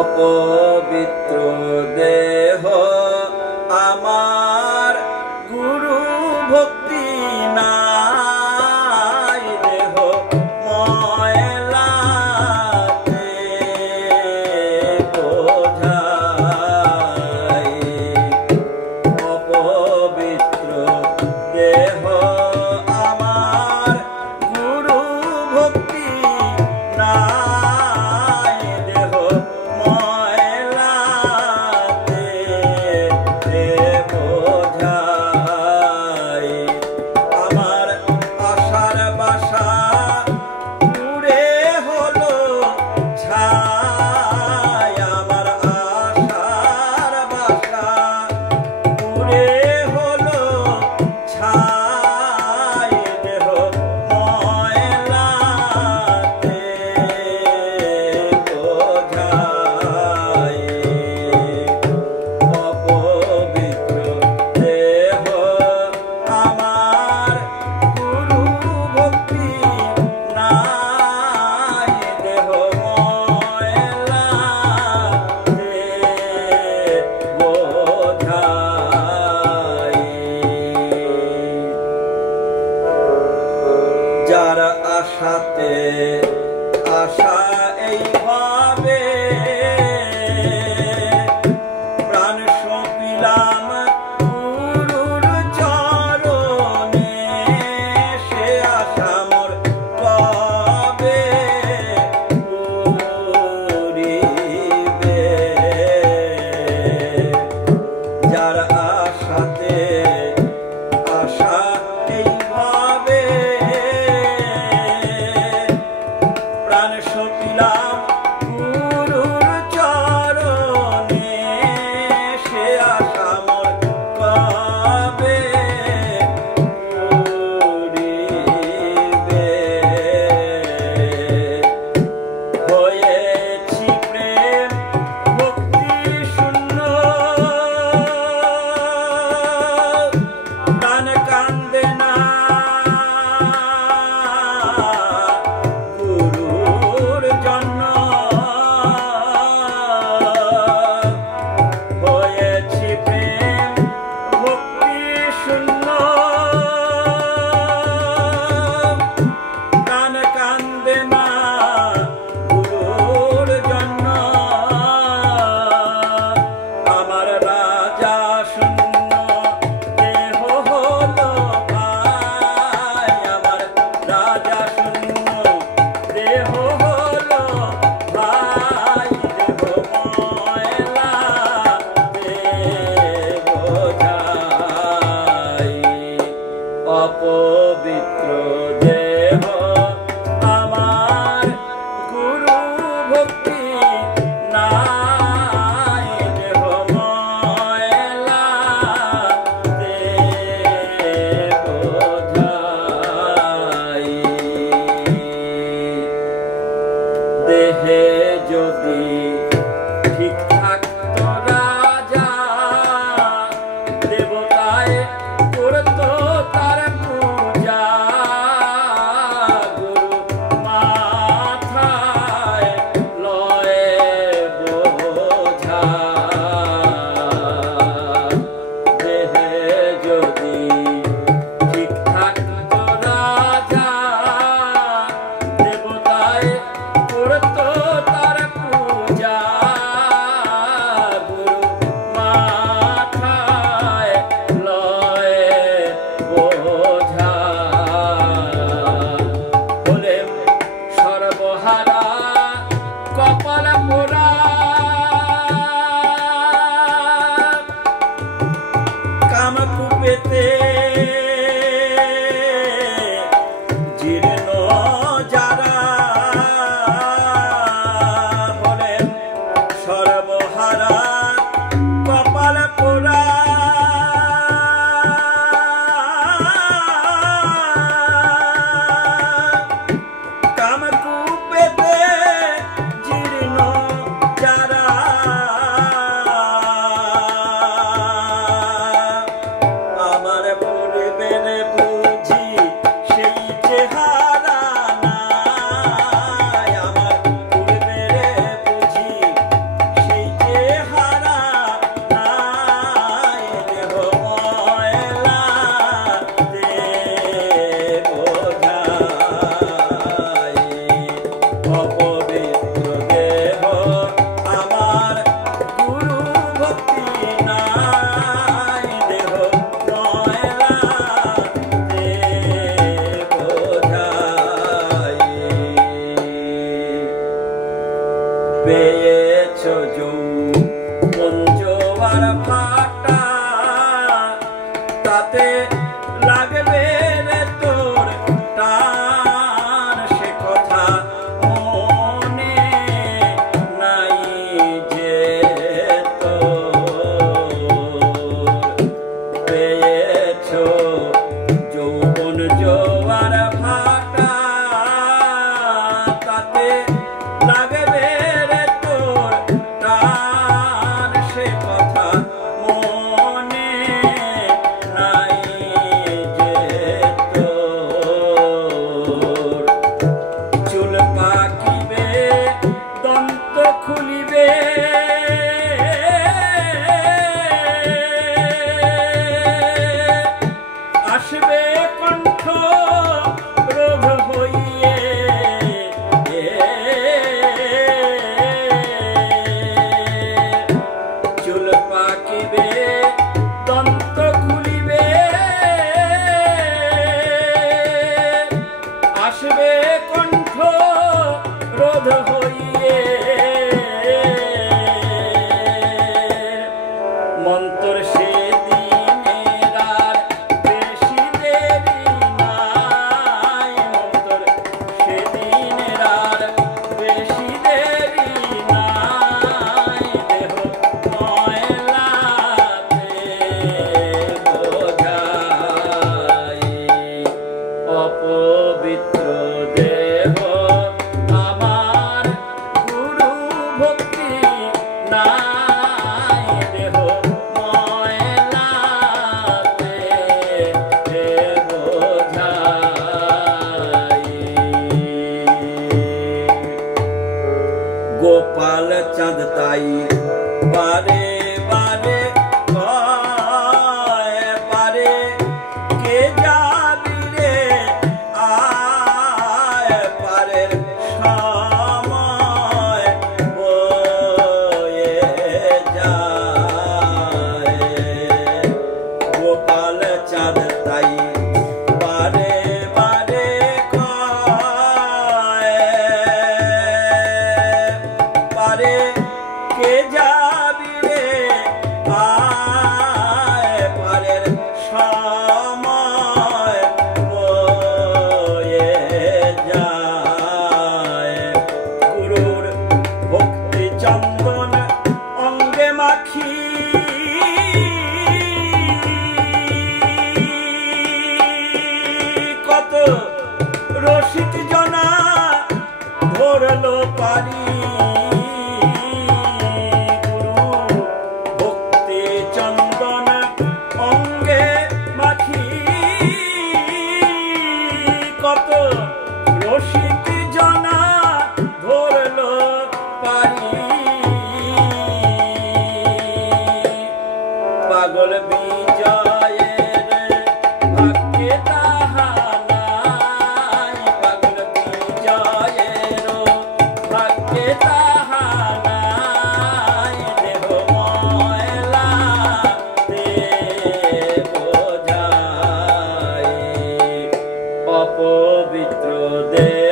অপবিত্র দেহ আমার গুরু ভক্তি নাই দেহ ময়লাতে বোঝাই অপবিত্র দেহ আমার গুরু ভক্তি নাই দেহ ময়লাতে বোঝাই আমার আশার বাসা পুরে হলো ছাই আমার আশার বাসা পুরে হলো ছাই দেহ ময়লাতে বোঝাই অপবিত্র দেহ আমার গুরু ভক্তি নাই দেহ ময়লাতে বোঝাই যার আশাতে আশা এইভাবে প্রাণ সঁপিলাম গুরুর চরণে সে আশা মোর কবে পুরিবে যার আশাতে আশা এইভাবে প্রাণ সঁপিলাম গুরুর চরণে সে আশা মোর কবে পুরিবে হয়েছি প্রেম ভক্তি শূন্য প্রাণ কান্দে না গুরুর জন্য হয়েছি প্রেম ভক্তি শূন্য প্রাণ কান্দে না গুরুর জন্য আমার রাজা শূন্য দেহ হলো ভাই আমার রাজা শূন্য দেহ হলো ভাই দেহ ময়লাতে বোঝাই অপবিত্র দেহ আমার গুরু ভক্তি নাই দেহ ময়লাতে বোঝাই দেহে যদি ঠিক থাকতো রাজা দেবতায় করতো তার পূজা গুরু মাথায় লয়ে বোঝা দেহে যদি ঠিক থাকতো রাজা দেবতায় করতো তার পূজা গুরু মাথায় লয়ে বোঝা হলেম সর্বহারা কপাল পোড়া কামকূপেতে জীর্ণ যারা হলেন সর্বহারা কপাল পোড়া কামকূপেতে জীর্ণ অপবিত্র দেহ আমার গুরু ভক্তি নাই, দেহ ময়লা বোঝাই। পেয়েছ যৌবন জোয়ার ভাটা, তাতে লাগবে রে তোর টান, সে কথা মনে নাই যে তোর। পেয়েছ যৌবন জোয়ার ভাটা, তাতে লাগবে রে তোর টান, সে কথা মনে নাই যে তোর। চুল পাকিবে দন্ত খুলিবে, আসবে কণ্ঠ রোগ হইয়ে, চুল পাকিবে দন্ত খুলিবে, আসবে কণ্ঠ রোধ হইয়ে। মন্তর সেদিনের আর বেশি দেরি নাই, মন্তর সেদিনের আর বেশি দেরি নাই, দেহ ময়লাতে বোঝাই। অপবিত্র দেহ আমার গুরু ভক্তি নাই, দেহ ময়লাতে বোঝাই। গোপাল চাঁদ তাই বারে বারে কয়, বারে কে যাবি রে আয়, পারের সময় বয়ে যায়। গোপাল চাঁদ তাই বারে বারে কয়, পারে কে যাবি রে আয়, পারের সময় বয়ে যায়। গুরুর ভক্তি চন্দন অঙ্গে মাখি, কত রসিক জনা ধরলো পারি, গুরু ভক্তি চন্দন অঙ্গে মাখি, কত রসিক জনা ধরলো পারি। পাগল বিজয়ের ভাগ্যে তাহা নাই, পাগল বিজয়ের ভাগ্যে তাহা নাই, দেহ ময়লাতে বোঝাই। অপবিত্র দেহ